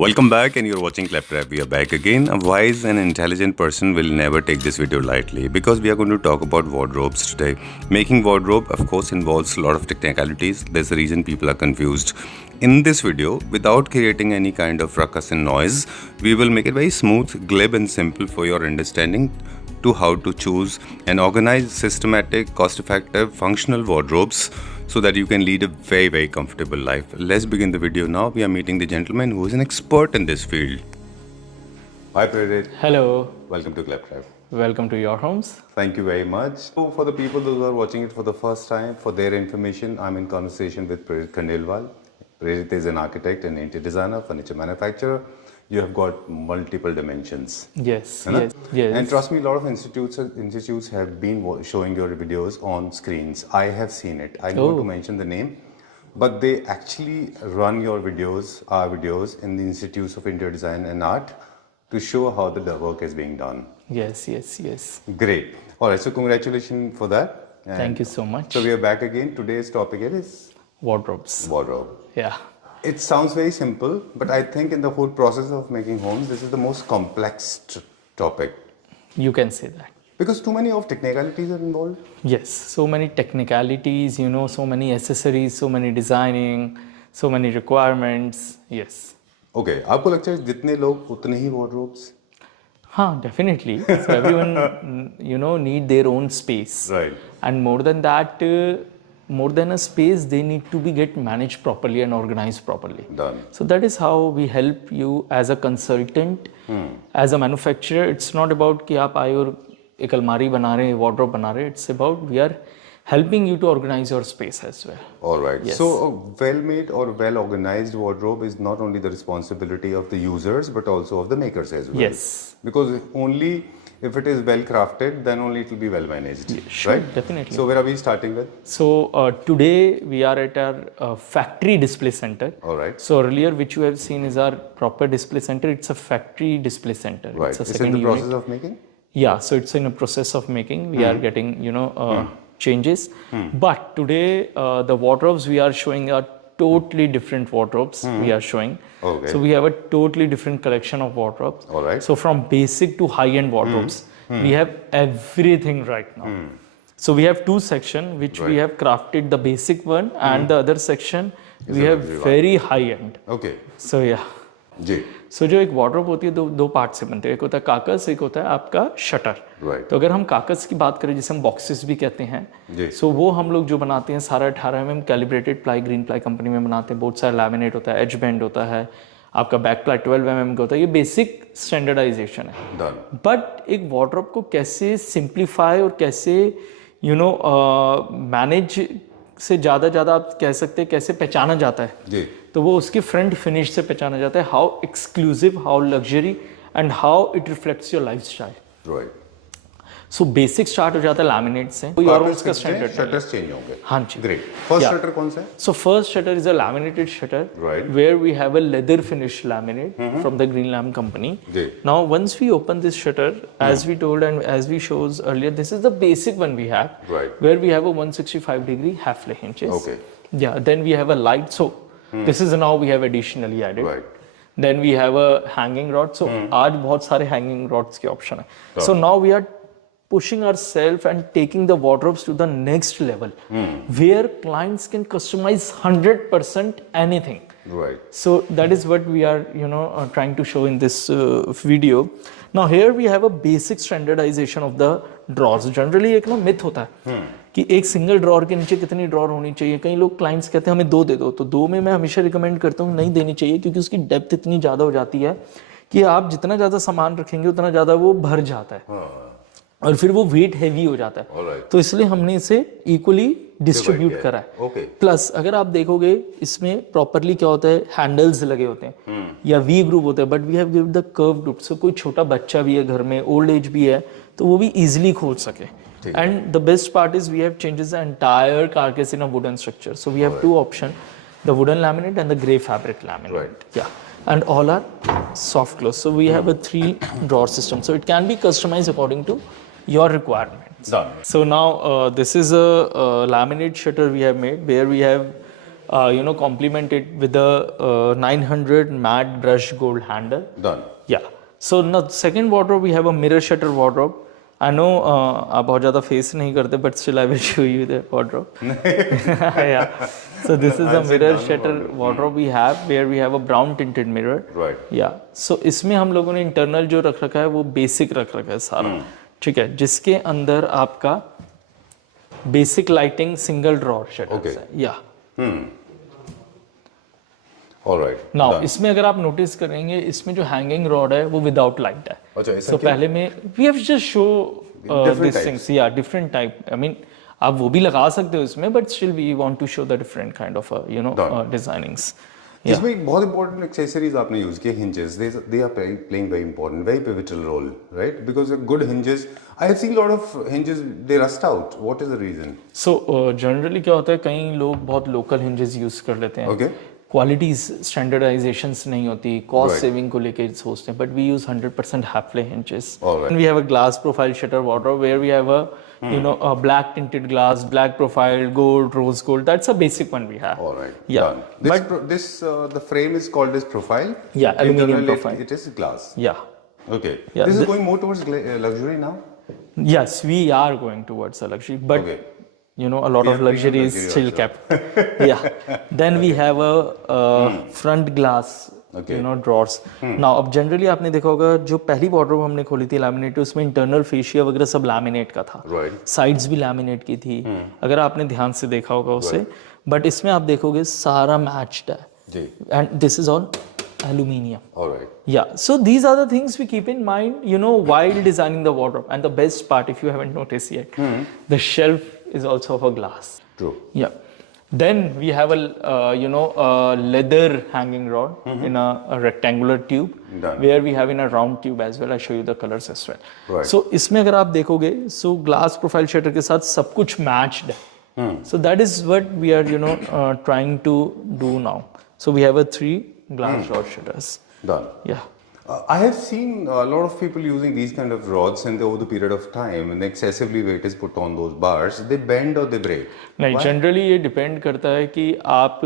Welcome back, and you're watching Claptrap. We are back again. A wise and intelligent person will never take this video lightly because we are going to talk about wardrobes today. Making wardrobe, of course, involves a lot of technicalities. There's a reason people are confused. In this video, without creating any kind of ruckus and noise, we will make it very smooth, glib, and simple for your understanding to how to choose and organize systematic, cost-effective, functional wardrobes so that you can lead a very, very comfortable life. Let's begin the video now. We are meeting the gentleman who is an expert in this field. Hi, Prerit. Hello. Welcome to Claptrap. Welcome to your homes. Thank you very much. So for the people who are watching it for the first time, for their information, I'm in conversation with Prerit Khandelwal. Prerit is an architect and interior designer, furniture manufacturer. You have got multiple dimensions. Yes, Yes. yes. And trust me, a lot of institutes have been showing your videos on screens. I have seen it. I don't want to mention the name, but they actually run your videos, our videos, in the Institutes of Interior Design and Art to show how the work is being done. Yes. Great. All right. So congratulations for that. And Thank you so much. so we are back again. Today's topic is Wardrobes. wardrobe. Yeah. It sounds very simple, but I think in the whole process of making homes, this is the most complex topic. You can say that. Because too many of technicalities are involved. Yes. So many technicalities, so many accessories, so many designing, so many requirements. Yes. Okay, आपको लगता है जितने लोग उतने ही wardrobes? Huh, definitely. So everyone, need their own space. Right. And more than that, more than a space, they need to be get managed properly and organized properly. Done. So that is how we help you as a consultant, as a manufacturer. It's not about कि आप आए और एक अलमारी बना रहे हैं, wardrobe बना रहे हैं. It's about we are helping you to organize your space as well. All right. Yes. So a well-made or well-organized wardrobe is not only the responsibility of the users, but also of the makers as well. Yes. Because only if it is well crafted, then only it will be well managed. Sure, right? definitely. So where are we starting with? So today we are at our factory display center. All right. So earlier, which you have seen is our proper display center. It's a factory display center. Right. It's a It's in second the unit. process of making? Yeah, so it's in a process of making. We are getting, changes. But today, the wardrobes we are showing are totally different wardrobes we are showing. Okay. So we have a totally different collection of wardrobes. All right. So from basic to high-end wardrobes, we have everything right now. So we have two sections, which we have crafted the basic one, and the other section we have very high-end. Okay. So yeah. जी. सो जो एक wardrobe होती है दो part से बनते हैं. एक होता है कागज, एक होता है आपका शटर. Right. तो अगर हम कागज की बात करें जिसे हम बॉक्सेस भी कहते हैं, सो वो हम लोग जो बनाते हैं सारा 18 mm calibrated ply, green ply company में बनाते हैं. बहुत सारा लैमिनेट होता है, एज बैंड होता है, आपका बैक प्लाई 12 mm का होता है. ये बेसिक स्टैंडर्डाइजेशन है. Done. बट एक वार्डरोब को कैसे सिंप्लीफाई और कैसे मैनेज से ज़्यादा आप कह सकते हैं कैसे पहचाना जाता है, जी. तो वो उसके फ्रंट फिनिश से पहचाना जाता है. How exclusive, how luxury and how it reflects your lifestyle. Right. So basic start हो जाता है लैमिनेट से. कोई और उसका स्टैंडर्ड शटर्स चेंज होंगे. हाँ जी. ग्रेट. First Yeah. शटर कौन सा है? So first shutter is a laminated shutter, Right. where we have a leather finish laminate from the Greenlam company. Ji. Now once we open this shutter, as we told and as we shows earlier, this is the basic one we have, Right. where we have a 165-degree half lay hinges. Okay. Yeah. Then we have a light. So this is now we have additionally added. Right. Then we have a hanging rod. So आज बहुत सारे hanging rods के option है. So now we are pushing ourselves and taking the wardrobes to the next level, where clients can customize 100% anything. Right. So that is what we are, trying to show in this video. Now here we have a basic standardization of the drawers. Generally एक ना myth होता है कि एक single drawer के नीचे कितनी drawer होनी चाहिए. कई लोग क्लाइंट्स कहते हैं हमें 2 दे दो, तो 2 में मैं हमेशा रिकमेंड करता हूँ नहीं देनी चाहिए, क्योंकि उसकी डेप्थ इतनी ज़्यादा हो जाती है कि आप जितना ज़्यादा सामान रखेंगे उतना ज़्यादा वो भर जाता है और फिर वो वेट हैवी हो जाता है. Alright. तो इसलिए हमने इसे इक्वली डिस्ट्रीब्यूट करा है. Okay. प्लस अगर आप देखोगे इसमें प्रॉपरली क्या होता है, हैंडल्स लगे होते हैं या वी ग्रूव होता है, but we have given the curve route. So कोई छोटा बच्चा भी है घर में, ओल्ड एज भी है, तो वो भी इजीली खोल सके. And the best part is we have changes the entire carcass in a wooden structure. So we have two option, the wooden laminate and the grey fabric laminate. Yeah and all are soft close. So we have a 3 drawer system, so it can be customized according to your requirements. Done. So now this is a laminate shutter we have made, where we have complement it with a 900 matte brush gold handle. Done. Yeah. So now second wardrobe we have a mirror shutter wardrobe. I know आप बहुत ज़्यादा face नहीं करते, but still I will show you the wardrobe. Yeah. So this is a mirror shutter wardrobe we have, where we have a brown tinted mirror. Right. Yeah. So इसमें हम लोगों ने internal जो रख रखा है वो basic रख रखा है सारा. ठीक है, जिसके अंदर आपका basic lighting single drawer shutters Okay. है. Yeah. Alright. Now Done. इसमें अगर आप नोटिस करेंगे, इसमें जो हैंगिंग रॉड है वो विदाउट लाइट है. अच्छा, ऐसा So क्यों? पहले में we have just show Different these types. things. Yeah, different type. I mean, आप वो भी लगा सकते हो इसमें, but still we want to show the different kind of Done. designings. Yeah. इसमें एक बहुत important accessories आपने यूज किए, hinges. They are playing very important, very pivotal role, right? Because good hinges, I have seen a lot of hinges, they rust out. What is the reason? So generally क्या होता है, कई लोग बहुत local hinges use कर लेते हैं. Okay. Qualities स्टैंडर्डाइजेशंस नहीं होती, कॉस्ट Right. सेविंग को लेके सोचते हैं, but we use 100% Hafele hinges. Alright. We have a glass profile shutter wardrobe where we have a a black tinted glass, black profile, gold, rose gold. That's a basic one we have. Alright. Yeah. Done. This the frame is called as profile. Yeah, aluminum Internally profile. It is glass. Yeah. Okay. Yeah, This is going more towards luxury now. Yes, we are going towards a luxury, but Okay. a lot We of have luxury is premium still luxury kept. Yeah. Then we have a front glass. Okay. Drawers. Now अब generally आपने देखा होगा, जो पहली wardrobe हमने खोली थी laminate, उसमें इंटरनल फेशिया वगैरह सब लैमिनेट का था. Right. साइड्स भी लैमिनेट की थी, अगर आपने ध्यान से देखा होगा उसे. बट इसमें आप देखोगे सारा मैच्ड है, जी. And this is on aluminium. Alright. Yeah, so these are the things we keep in mind, while designing the wardrobe. And the best part, if you haven't noticed yet, the shelf is also of a glass. True. Yeah. Then we have a leather hanging rod in a rectangular tube. Done. Where we have in a round tube as well. I'll show you the colors as well. Right. So इसमें अगर आप देखोगे, so glass profile shutter के साथ सब कुछ matched है. So that is what we are trying to do now. So we have a 3 glass rod shutters. Done. Yeah. I have seen a lot of people using these kind of rods, and over the period of time, and excessively weight is put on those bars, they bend or they break. नहीं, generally ये depend करता है कि आप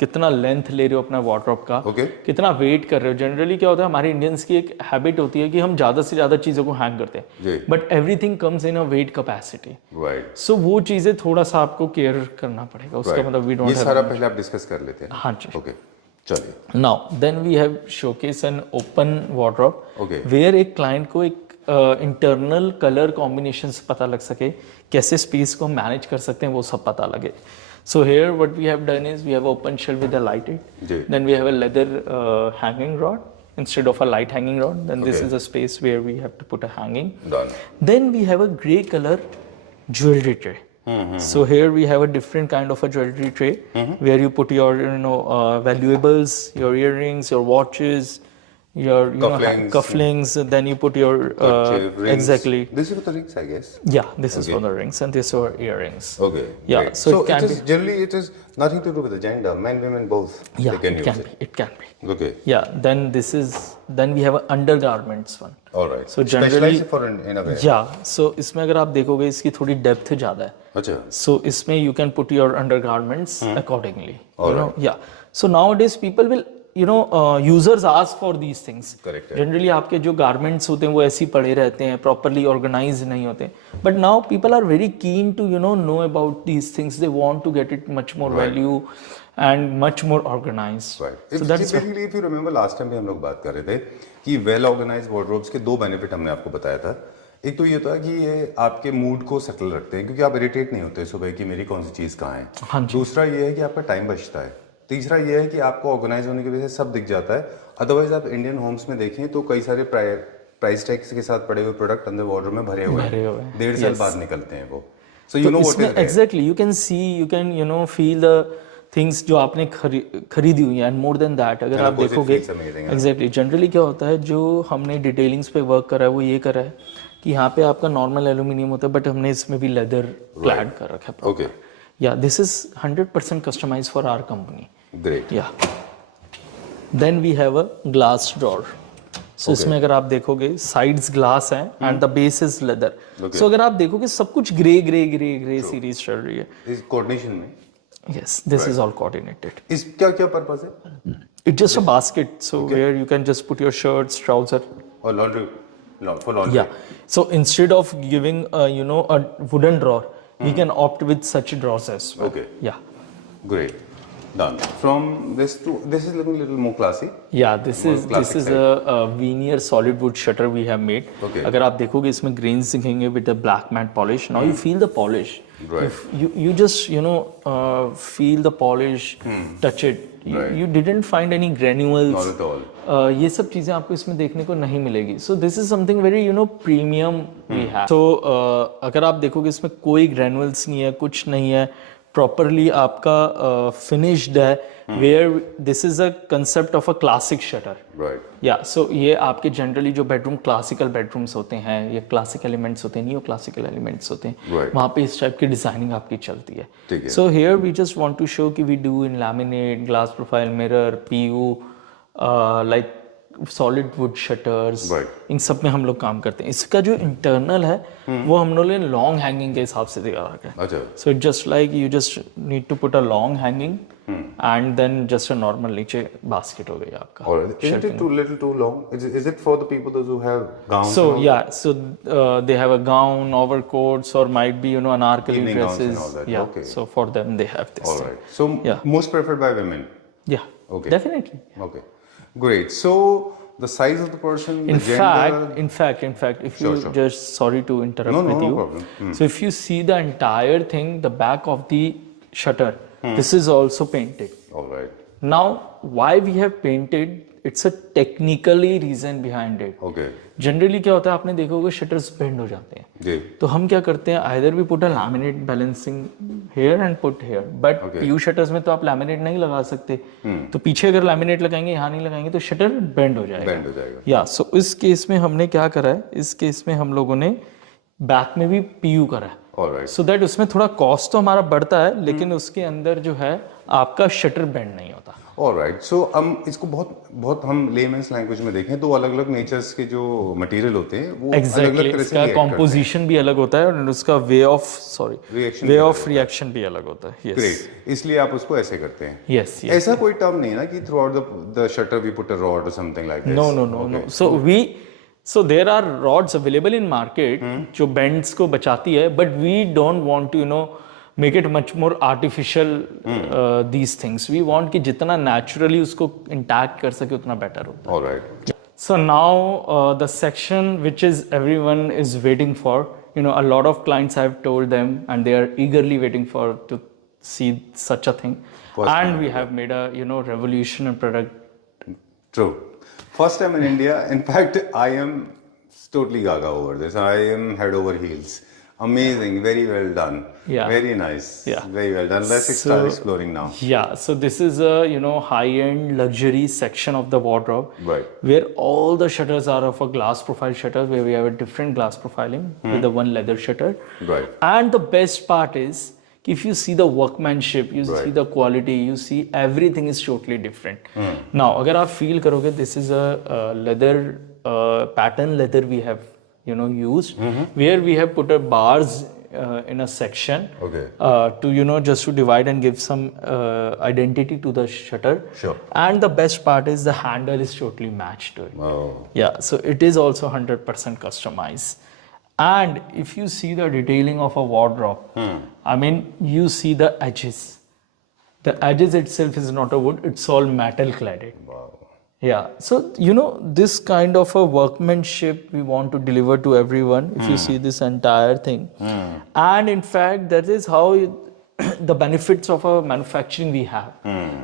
कितना length ले रहे हो अपना वॉर्डरोब का, Okay. कितना वेट कर रहे हो. जनरली क्या होता है, हमारे इंडियंस की एक हैबिट होती है कि हम ज़्यादा से ज़्यादा चीज़ों को हैंग करते जी. हैं, but everything comes in a wait capacity. Right. सो वो चीज़ें थोड़ा सा आपको केयर करना पड़ेगा उसका. Right. मतलब वी डोंट ये सारा पहले आप डिस्कस कर लेते हैं. हाँ जी. Okay. चलिए. Now, then we have showcase an open wardrobe, Okay. where एक client को एक internal color combinations पता लग सके, कैसे space को manage कर सकते हैं वो सब पता लगे. So here what we have done is we have open shelf with a lighted. Ji. Then we have a leather hanging rod instead of a light hanging rod. Then this Okay. is a space where we have to put a hanging. Done. Then we have a gray color jewelry tray. So here we have a different kind of a jewelry tray where you put your valuables, your earrings, your watches, your Cufflinks. cufflinks. Then you put your Rings. exactly. This is for the rings, I guess. Yeah, this is for the rings and this are earrings. Okay. Yeah, Great. so it can is generally it is nothing to do with the gender. Men, women, both. Yeah, they can it use can it. be. It can be. Okay. Yeah. Then we have an undergarments one. All right. So generally, Specialized for in a way. yeah. So इसमें अगर आप देखोगे इसकी थोड़ी depth ज़्यादा है. अच्छा. So इसमें you can put your undergarments accordingly. Alright. Yeah. So nowadays people will users ask for these things. Correct. Generally आपके जो garments होते हैं वो ऐसे ही पड़े रहते हैं, properly organized नहीं होते. But now people are very keen to know about these things. They want to get it much more value and much more organized. Right. So that's basically if you remember last time भी हम लोग बात कर रहे थे कि well organized wardrobes के 2 benefit हमने आपको बताया था. एक तो ये होता है कि ये आपके मूड को सेटल रखते हैं क्योंकि आप इरिटेट नहीं होते सुबह कि मेरी कौन सी चीज़ कहाँ है. हाँ जी. दूसरा ये है कि आपका टाइम बचता है. तीसरा ये है कि आपको ऑर्गेनाइज होने की वजह से सब दिख जाता है. अदरवाइज आप इंडियन होम्स में देखें तो कई सारे प्राइस टैग्स के साथ पड़े हुए प्रोडक्ट अंदर वार्डरोब में भरे हुए हैं. 1.5 साल बाद निकलते हैं वो. So you know what is exactly you can see, you can feel the things जो आपने खरीदी हुई है. एंड मोर देन दैट अगर आप देखोगे एग्जैक्टली जनरली क्या होता है, जो हमने डिटेलिंग्स पे वर्क करा है वो ये करा है कि यहाँ पे आपका नॉर्मल एल्यूमिनियम होता है बट हमने इसमें भी लेदर क्लैड कर रखा है. Okay. Yeah this is 100% customise for our company. Great. Yeah then we have a glass drawer. So इसमें अगर आप देखोगे साइड्स ग्लास हैं and the base is leather. So अगर आप देखोगे सब कुछ grey grey grey grey series चल रही है. इस कोऑर्डिनेशन में Yes, this is all coordinated. इस क्या क्या पर्पस है? It's just a basket, so where you can just put your shirts, trouser. और laundry for laundry. Yeah. So instead of giving, a wooden drawer, we can opt with such drawers as well. Okay. Yeah. Great. Done. From this to this is looking a little more classy. Yeah, this More is classic a veneer solid wood shutter we have made. Okay. अगर आप देखोगे इसमें grains दिखेंगे with the black matte polish. Now you feel the polish. Right. You just feel the polish, touch it. Right. You didn't find any granules. Not at all. ये सब चीजें आपको इसमें देखने को नहीं मिलेगी. So this is something very premium we have. So अगर आप देखोगे इसमें कोई granules नहीं है, कुछ नहीं है. प्रॉपरली आपका फिनिश्ड है, where this is a concept of a classic shutter. Right. Yeah so ये आपके जनरली जो बेडरूम क्लासिकल बेडरूम्स होते हैं या क्लासिक एलिमेंट्स होते हैं, नियो क्लासिकल एलिमेंट्स होते हैं, Right. वहाँ पे इस टाइप की डिजाइनिंग आपकी चलती है. ठीक है. So here we just want to show कि we do in laminate, glass profile mirror, PU, like solid wood shutters, Right. इन सब में हम लोग काम करते हैं. इसका जो इंटरनल है वो हम लोग ने लॉन्ग हैंगिंग के हिसाब से दिखा रखा है. अच्छा. So it's just like you just need to put a long hanging and then just a normal नीचे basket हो गई आपका. All right. Isn't it too little too long? Is it for the people those who have gowns? So and all? yeah, so they have a gown, overcoats, or might be anarkali Evening gowns and dresses. all that. Yeah. Okay. So for them they have this. All thing. right. So Yeah. most preferred by women. Yeah. Okay. Definitely. Okay. Great. So the size of the person, In the gender. fact, if Sure, you sure. just sorry to interrupt No, with no you. problem. So if you see the entire thing, the back of the shutter, this is also painted. All right. Now, why we have painted? It's a technically reason behind it. Okay. Generally क्या होता है, आपने देखा होगा shutters bend हो जाते हैं. जी. तो हम क्या करते हैं, either we put a laminate balancing here and put here, but PU shutters में तो आप लैमिनेट नहीं लगा सकते. तो पीछे अगर लैमिनेट लगाएंगे, यहाँ नहीं लगाएंगे तो शटर बेंड हो जाएगा. Bend हो जाएगा. या सो इस केस में हमने क्या करा है, इस केस में हम लोगों ने बैक में भी पीयू करा है. All right. सो दैट उसमें थोड़ा कॉस्ट तो हमारा बढ़ता है, लेकिन उसके अंदर जो है आपका शटर बेंड नहीं होता. All right. So हम इसको बहुत हम लेमन्स लैंग्वेज में देखें तो अलग अलग नेचर्स के जो मटेरियल होते हैं वो अलग एग्जैक्टली अलग तरह से इसका react करते हैं. कॉम्पोजिशन भी अलग होता है और उसका वे ऑफ Reaction वे भी ऑफ रिएक्शन भी अलग होता है. Great. इसलिए आप उसको ऐसे करते हैं. यस. ऐसा कोई टर्म नहीं ना कि throughout the shutter we put a rod और something like this. No. So there are rods available in market जो bends को बचाती है, but we don't want to make it much more artificial these things. We want कि जितना naturally उसको intact कर सके उतना better होता है. All right. So now the section which is everyone is waiting for. A lot of clients I have told them and they are eagerly waiting for to see such a thing. And we have made a revolutionary product. True. First time in India. In fact, I am totally gaga over this. I am head over heels. Amazing. Very well done. Yeah. Very nice. Yeah. Very well done. Let's start exploring now. Yeah, so this is a high-end luxury section of the wardrobe, Right. where all the shutters are of a glass profile shutter, where we have a different glass profiling with the one leather shutter. Right. And the best part is, if you see the workmanship, you see the quality, you see everything is totally different. Now, अगर आप feel करोगे, this is a leather pattern leather we have used, where we have put a bars in a section to just to divide and give some identity to the shutter. Sure. And the best part is the handle is totally matched to it. Oh. Yeah, so it is also 100% customized. And if you see the detailing of a wardrobe, I mean, you see the edges. The edges itself is not a wood, it's all metal cladded. Wow. Yeah, so this kind of a workmanship we want to deliver to everyone. If you see this entire thing, and in fact, that is how the benefits of a manufacturing we have,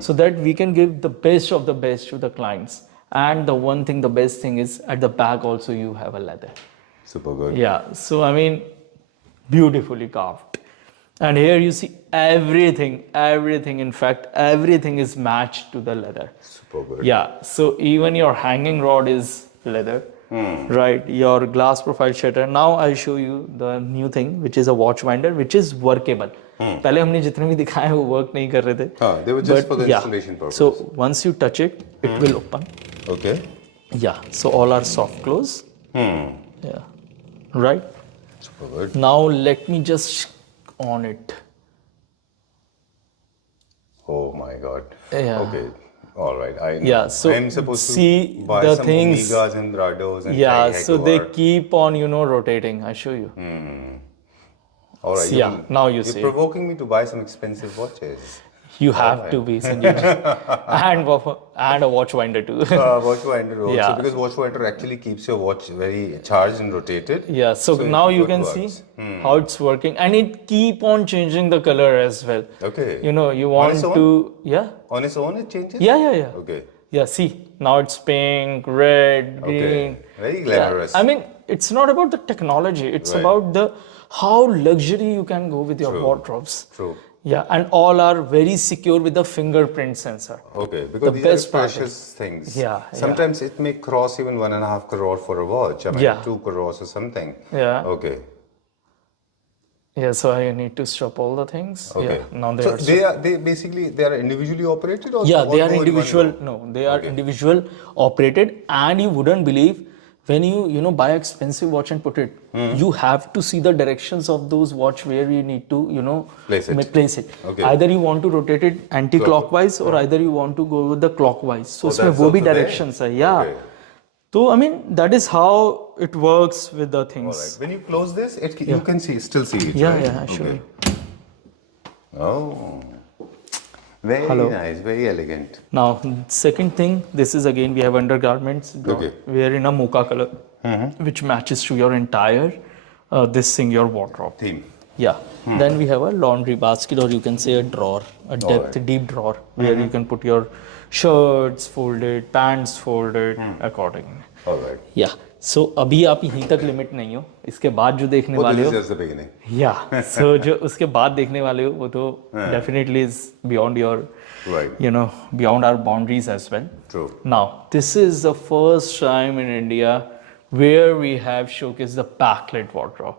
so that we can give the best of the best to the clients. And the one thing, the best thing is at the back also you have a leather. Super good. Yeah, so I mean, beautifully carved. And here you see everything, in fact, everything is matched to the leather. Super good. Yeah, so even your hanging rod is leather, right? Your glass profile shutter. Now I show you the new thing, which is a watch winder, which is workable. पहले हमने जितने भी दिखाए वो work नहीं कर रहे थे. They were just for the installation purpose. So once you touch it, it will open. Okay. Yeah, so all are soft close. Yeah, right? Super good. Now let me just on it. Oh my God. Yeah. Okay. All right. I know. Yeah, so I'm supposed to see buy the some things. Omegas and Brados and Yeah, try so they Jaguar. keep on, rotating. I show you. All right. So, yeah, now you You're see. provoking me to buy some expensive watches. You have to be, Sanjeev. and a watch winder too. Watch winder also, Yeah. because watch winder actually keeps your watch very charged and rotated. Yeah, so it now you good can works. see how it's working, and it keep on changing the color as well. Okay. You On want its own? to, yeah, On its own, it changes. yeah. Okay. Yeah, see, now it's pink, red, green. Very glamorous. I mean, it's not about the technology. It's Right. about the how luxury you can go with your wardrobes. True. Yeah, and all are very secure with the fingerprint sensor. Okay, because these best are part precious things. Yeah, Sometimes it may cross even 1.5 crore for a watch. I mean, Yeah. 2 crores or something. Yeah. Okay. Yeah, so I need to stop all the things. Okay. Yeah, now So they basically they are individually operated, or Yeah, they all are go in one individual. go? No, they are individual operated, and you wouldn't believe when you buy expensive watch and put it, you have to see the directions of those watch where you need to Place it. place it. Okay. Either you want to rotate it anti-clockwise or either you want to go with the clockwise. So उसमें that's वो भी also there? directions है. Yeah. Okay. So I mean that is how it works with the All things. right. When you close this, you can still see it. Yeah, right? yeah, I show you. Oh, very nice, very elegant. Now, second thing, this is again we have undergarments. Okay. We are in a mocha color, which matches to your entire this thing, your wardrobe. Theme. Yeah. Then we have a laundry basket, or you can say a drawer, a depth deep drawer, where you can put your shirts folded, pants folded accordingly. All right. Yeah. So अभी आप यहीं तक limit नहीं हो, इसके बाद जो देखने Well, वाले this हो, is just the beginning. yeah. So जो उसके बाद देखने वाले हो, वो तो definitely is beyond your, Right. beyond our boundaries as well. True. Now, this is the first time in India where we have showcased the backlit wardrobe.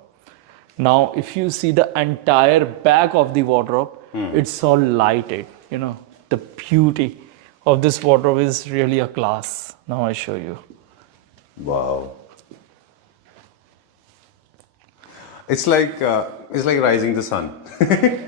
Now, if you see the entire back of the wardrobe, it's all lighted. The beauty of this wardrobe is really a class. Now I show you. Wow. It's like rising the sun.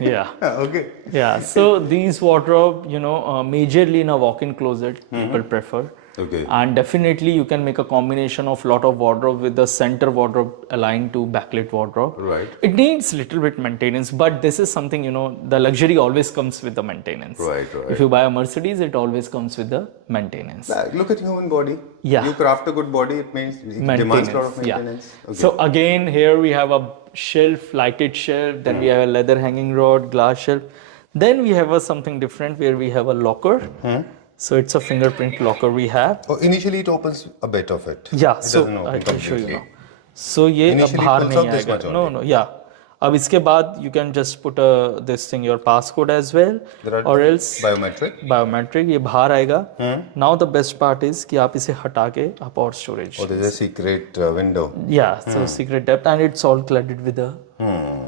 Yeah. Okay. Yeah. So these wardrobe, majorly in a walk-in closet, people prefer. Okay. And definitely you can make a combination of lot of wardrobe with the center wardrobe aligned to backlit wardrobe. Right. It needs little bit maintenance, but this is something, the luxury always comes with the maintenance. Right. If you buy a Mercedes, it always comes with the maintenance. Look at human body. Yeah. You craft a good body, it means it demands a lot of maintenance. Yeah. Okay. So again, here we have a shelf, lighted shelf. Then we have a leather hanging rod, glass shelf. Then we have something different where we have a locker. So it's a fingerprint locker we have. Oh, initially it opens a bit of it. Yeah. It So doesn't open I can show you completely. now. So ये अब Initially it बाहर pulls नहीं out this much आएगा. No, only. no. Yeah. अब इसके बाद you can just put this thing, your passcode as well, There are or else biometric. biometric. ये बाहर आएगा. Now the best part is कि आप इसे हटा के आप और storage. Oh, there's a secret window. Yeah, so secret depth, and it's all cladded with a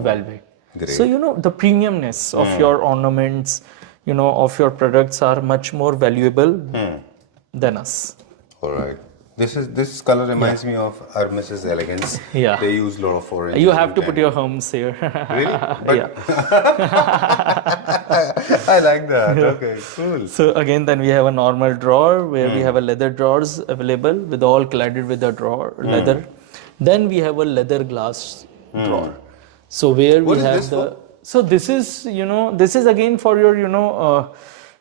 velvet. Great. So the premiumness of your ornaments, of your products are much more valuable than us. All right. This color reminds me of Hermes's elegance. Yeah. They use a lot of orange. You have to put your homes here. Really? But I like that. Okay, cool. So again, then we have a normal drawer where we have a leather drawers available with all cladded with the drawer leather. Then we have a leather glass drawer. So where What we is have this the for? so this is this is again for your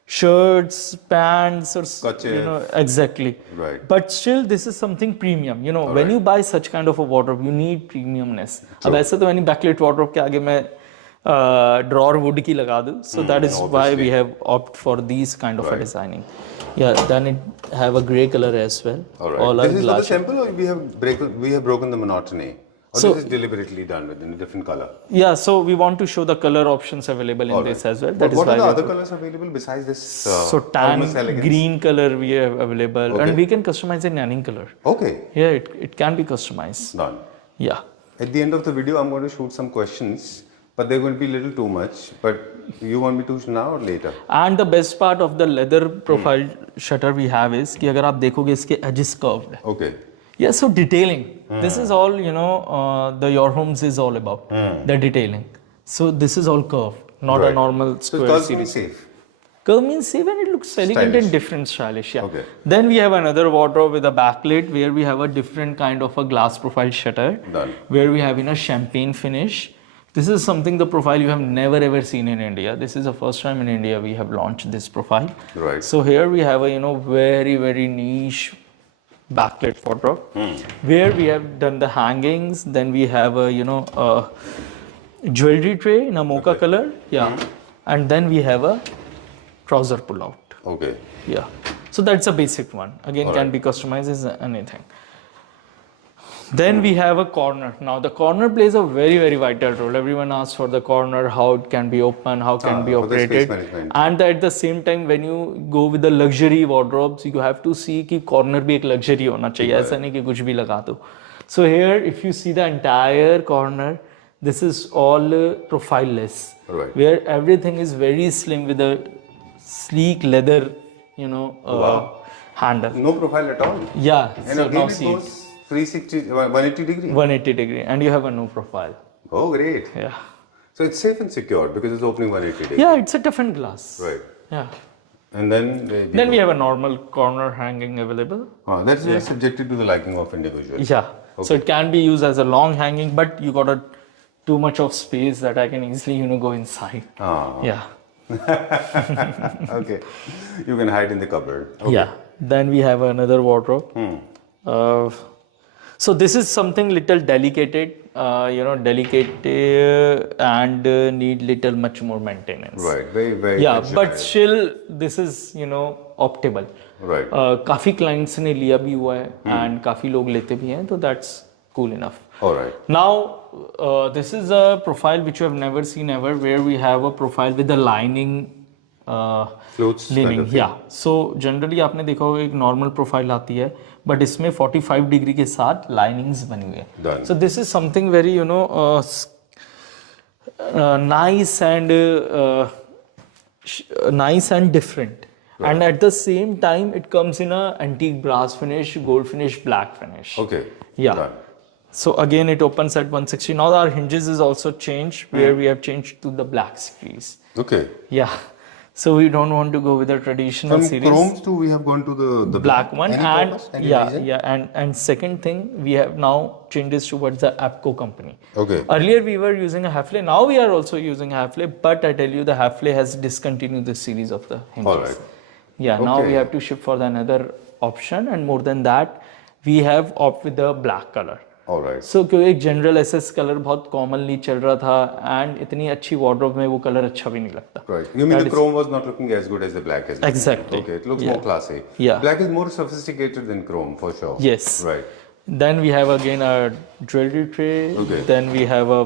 shirts, pants, or Kerchief. exactly. Right. But still, this is something premium. When you buy such kind of a wardrobe, you need premiumness. अब ऐसे तो मैंने backlit wardrobe के आगे मैं drawer wood की लगा दूँ. So that is why we have opt for these kind of a designing. Yeah, then it have a grey color as well. All right. All are This is for the glass. sample, or we have broken the monotony? Or So- this is deliberately done with in a different color? Yeah, so we want to show the color options available in this as well. That is What why are the we other have- colors available besides this? So tan, Hermes elegance? green color we have available, Okay. and we can customize in any color. Okay, Yeah, it can be customized. done. Yeah. At the end of the video, I'm going to shoot some questions, but they're going to be a little too much. But you want me to now or later? And the best part of the leather profile shutter we have is कि अगर आप देखोगे इसके edges curved है. Okay. Yeah, so detailing. This is all the Your Homes is all about the detailing. So this is all curved, not a normal So square it's all series. safe. Curve means even it looks elegant Stylish. and different, stylish. Yeah. Okay. Then we have another wardrobe with a backlit where we have a different kind of a glass profile shutter. Done. Where we have in a champagne finish. This is something the profile you have never ever seen in India. This is the first time in India we have launched this profile. Right. So here we have a very niche backlit wardrobe where we have done the hangings. Then we have a a jewelry tray in a mocha color. Yeah. And then we have a trouser pull out. Okay. Yeah. So that's a basic one. Again, All can right. be customized as anything. Then we have a corner. Now the corner plays a very vital role. Everyone asks for the corner, how it can be open, how can be for the space operated. management. And at the same time, when you go with the luxury wardrobes, you have to see कि corner भी एक luxury होना चाहिए. ऐसा नहीं कि कुछ भी लगा दो. So here, if you see the entire corner, this is all profileless. Right. Where everything is very slim with a sleek leather, handle. No profile at all. Yeah. And So now again, it see it. goes 360, 180 degree. 180 degree, and you have a no profile. Oh, great. Yeah. So it's safe and secure because it's opening 180 degree. Yeah, it's a different glass. Right. Yeah. And then Then we have a normal corner hanging available. that's subjected to the liking of individual. Yeah. So it can be used as a long hanging, but you got too much of space that I can easily go inside. Ah. Yeah. Okay. You can hide in the cupboard. Okay. Yeah. Then we have another wardrobe. So this is something little delicate, delicate and need little much more maintenance. Right. Very Yeah, fragile. but still this is optimal. Right. काफी clients ने लिया भी हुआ है and काफी लोग लेते भी हैं, तो that's cool enough. All right. Now this is a profile which you have never seen ever, where we have a profile with a lining. Floats. kind leaning of thing. या सो जनरली आपने देखा होगा एक normal profile आती है but इसमें 45 degree के साथ लाइनिंग्स बनी हुई है. Done. So this is something very nice and different. And at the same time it comes in a antique brass finish, gold finish, black finish. Okay. Yeah. Done. So again it opens at 160. Now our hinges is also changed, where we have changed to the black series. Okay. Yeah. So we don't want to go with the traditional From series. chromes to we have gone to the Black one. Any And purpose? Any reason? and second thing, we have now changes towards the APCO company. Okay. Earlier we were using a Hafele, now we are also using Hafele, but I tell you the Hafele has discontinued the series of the hinges. All right. Yeah, now we Okay. have to shift for the another option, and more than that, we have opt with the black color. All right. So क्योंकि एक general SS colour बहुत commonly चल रहा था and इतनी अच्छी wardrobe में वो कलर अच्छा भी नहीं लगता. Right. You mean the chrome was not looking as good as the black as Exactly. Okay. It looks Yeah. more classy. Yeah. Black is more sophisticated than chrome for sure. Yes. Right. Then we have again a jewelry tray. Okay. Then we have a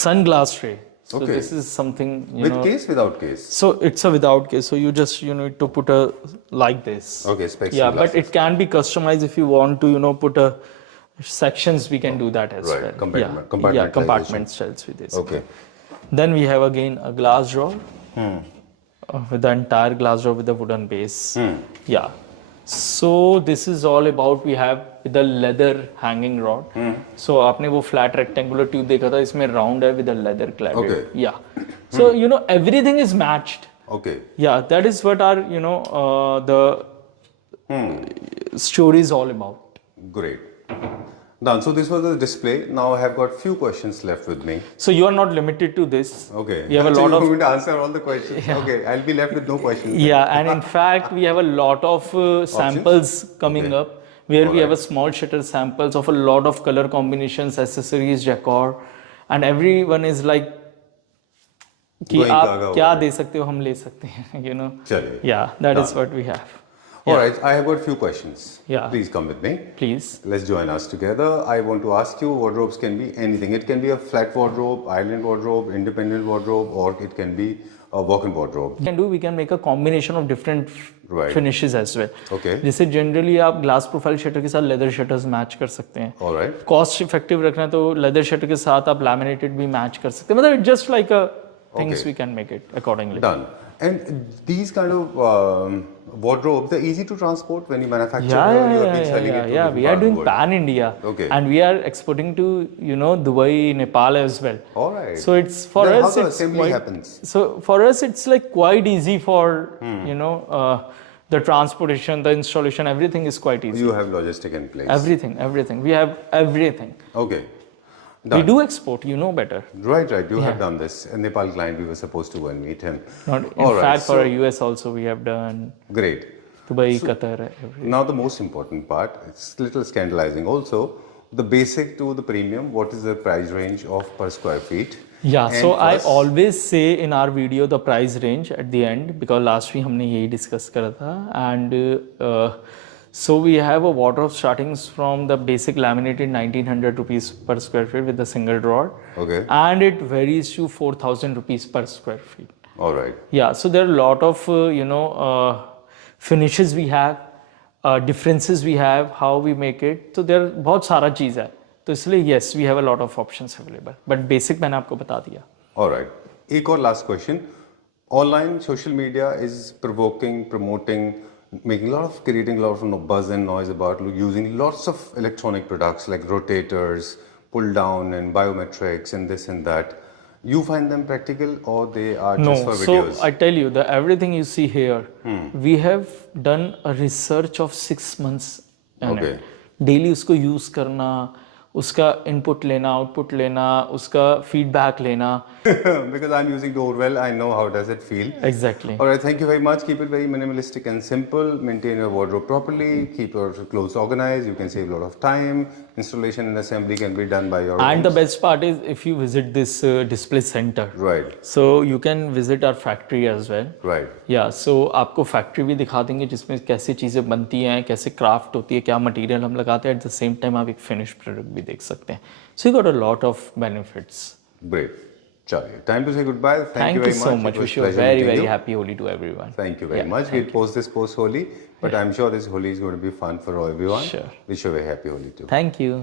sunglass tray. So Okay. this is something With case, without case. So it's a without case. So you just need to put a like this. Okay. Specs. Yeah, but it can be customized if you want to put a sections. We can do that as Right. well. Compartmentalization. Yeah, compartment styles with this. Okay. Then we have again a glass drawer with the entire glass drawer with the wooden base. Yeah. So this is all about we have with the leather hanging rod. So आपने वो flat rectangular tube देखा था, इसमें round है with the leather cladded. Okay. Yeah. So everything is matched. Okay. Yeah, that is what our the story is all about. Great. Done. So this was the display. Now I have got few questions left with me. So you are not limited to this. Okay. We have a So lot you're of going to answer all the questions. Yeah. Okay. I'll be left with no questions. Yeah, and in fact, we have a lot of samples coming Okay. up where we Alright. have a small shutter samples of a lot of color combinations, accessories, decor, and everyone is like कि Going आप gaga क्या over दे सकते हो हम ले सकते हैं चलिए. Yeah, that is what we have. All right. I have got few questions. Yeah. Please come with me. Please. Let's join us together. I want to ask you, wardrobes can be anything. It can be a flat wardrobe, island wardrobe, independent wardrobe, or it can be a walk-in wardrobe. We can make a combination of different Right. finishes as well. Okay. जैसे generally आप glass profile shutter के साथ leather shutters match कर सकते हैं. All right. Cost effective रखना है तो लेदर शटर के साथ आप लैमिनेटेड भी मैच कर सकते हैं. मतलब just like a things Okay. We can make it accordingly. Done. And these kind of wardrobes, they're easy to transport when you manufacture Yeah, them. yeah, You have yeah, been yeah, selling yeah, it to yeah. different We are part of the doing world. pan India, Okay. and we are exporting to Dubai, Nepal as well. All right. So it's for Then us. how the It's assembly quite. happens? So for us, it's like quite easy for the transportation, the installation. Everything is quite easy. You have logistic in place. Everything. We have everything. Okay. We Done. do export. You know better. Right. You have done this. A Nepal client, we were supposed to go and meet him. Not in All right. fact, for So, our US also, we have done great. Dubai, Qatar. Everything. Now the most important part, it's a little scandalizing also, the basic to the premium, what is the price range of per square feet? Yeah, And so I first- always say in our video the price range at the end because last week हमने यही discuss करा था and so we have a wardrobe starting from the basic laminated 1900 rupees per square feet with the single drawer Okay. and it varies to 4000 rupees per square feet. All right. Yeah, so there are a lot of finishes we have, differences we have, how we make it. So there बहुत सारा चीज़ है. तो इसलिए yes, we have a lot of options available. But basic मैंने आपको बता दिया. All right. एक और last question. Online social media is provoking, promoting, creating a lot of buzz and noise about using lots of electronic products like rotators, pull down and biometrics and this and that. You find them practical or they are just for So videos? I tell you, everything you see here, we have done a research of 6 months on Okay. it. Daily उसको use करना, उसका input लेना, output लेना, उसका feedback लेना. Because I'm using Doorwell, I know how does it feel. Exactly. All right, thank you very much. Keep it very minimalistic and simple. Maintain your wardrobe properly. Keep your clothes organized. You can save a lot of time. Installation and assembly can be done by your And own. the best part is if you visit this display center. Right, So you can visit our factory as well. right. या सो आपको factory भी दिखा देंगे जिसमें कैसी चीज़ें बनती हैं कैसे क्राफ्ट होती है क्या मटेरियल हम लगाते हैं एट द सेम टाइम आप एक फिनिश प्रोडक्ट भी देख सकते हैं so you got a lot of benefits Great. Charlie, time to say goodbye. Thank you very so much. Much It was wish you pleasure very meeting very you. Happy Holi to everyone Thank you very much. We'll post this post Holi, but I'm sure this Holi is going to be fun for everyone. Sure. Wish you a very happy Holi too. Thank you